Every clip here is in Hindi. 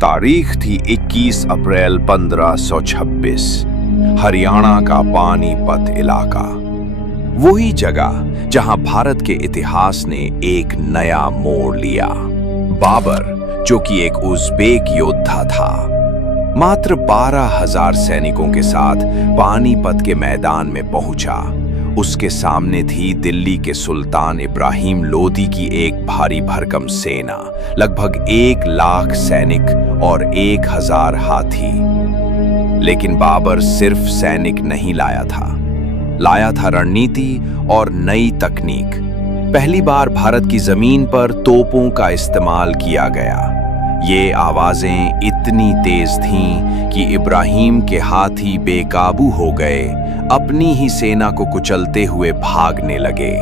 तारीख थी 21 अप्रैल 1526। हरियाणा का पानीपत इलाका, वही जगह जहां भारत के इतिहास ने एक नया मोड़ लिया। बाबर, जो कि एक उज़्बेक योद्धा था, मात्र 12,000 सैनिकों के साथ पानीपत के मैदान में पहुंचा। उसके सामने थी दिल्ली के सुल्तान इब्राहिम लोदी की एक भारी भरकम सेना, लगभग 1 लाख सैनिक और 1,000 हाथी। लेकिन बाबर सिर्फ सैनिक नहीं लाया था रणनीति और नई तकनीक। पहली बार भारत की जमीन पर तोपों का इस्तेमाल किया गया। ये आवाजें इतनी तेज थीं कि इब्राहिम के हाथी बेकाबू हो गए, अपनी ही सेना को कुचलते हुए भागने लगे।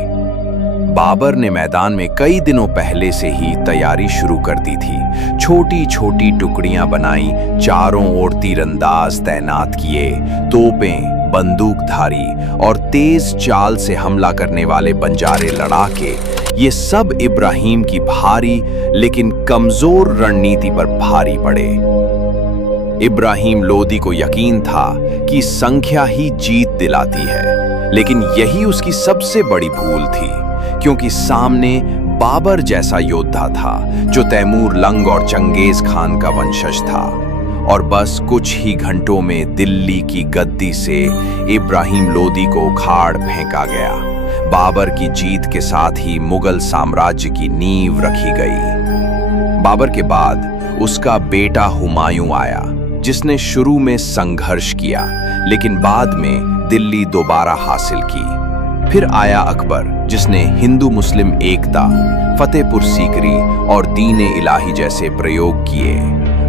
बाबर ने मैदान में कई दिनों पहले से ही तैयारी शुरू कर दी थी। छोटी छोटी टुकड़ियां बनाई, चारों ओर तीरंदाज तैनात किए, तोपें, बंदूकधारी और तेज चाल से हमला करने वाले बंजारे लड़ाके, ये सब इब्राहिम की भारी लेकिन कमजोर रणनीति पर भारी पड़े। इब्राहिम लोदी को यकीन था कि संख्या ही जीत दिलाती है, लेकिन यही उसकी सबसे बड़ी भूल थी, क्योंकि सामने बाबर जैसा योद्धा था जो तैमूर लंग और चंगेज खान का वंशज था। और बस कुछ ही घंटों में दिल्ली की गद्दी से इब्राहिम लोदी को उखाड़ फेंका गया। बाबर की जीत के साथ ही मुगल साम्राज्य की नींव रखी गई। बाबर के बाद उसका बेटा हुमायूं आया, जिसने शुरू में संघर्ष किया, लेकिन बाद में दिल्ली दोबारा हासिल की। फिर आया अकबर, जिसने हिंदू मुस्लिम एकता, फतेहपुर सीकरी और दीन-ए इलाही जैसे प्रयोग किए।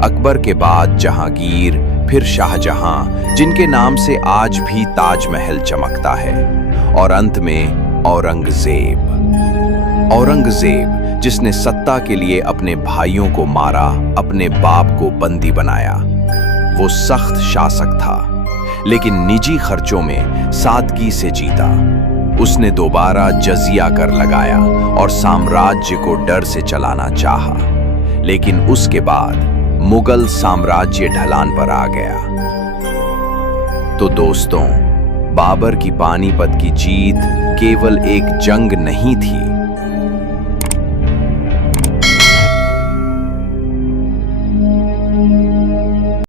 अकबर के बाद जहांगीर, फिर शाहजहां, जिनके नाम से आज भी ताजमहल चमकता है, और अंत में औरंगजेब, जिसने सत्ता के लिए अपने भाइयों को मारा, अपने बाप को बंदी बनाया। वो सख्त शासक था, लेकिन निजी खर्चों में सादगी से जीता। उसने दोबारा जजिया कर लगाया और साम्राज्य को डर से चलाना चाहा, लेकिन उसके बाद मुगल साम्राज्य ढलान पर आ गया। तो दोस्तों, बाबर की पानीपत की जीत केवल एक जंग नहीं थी,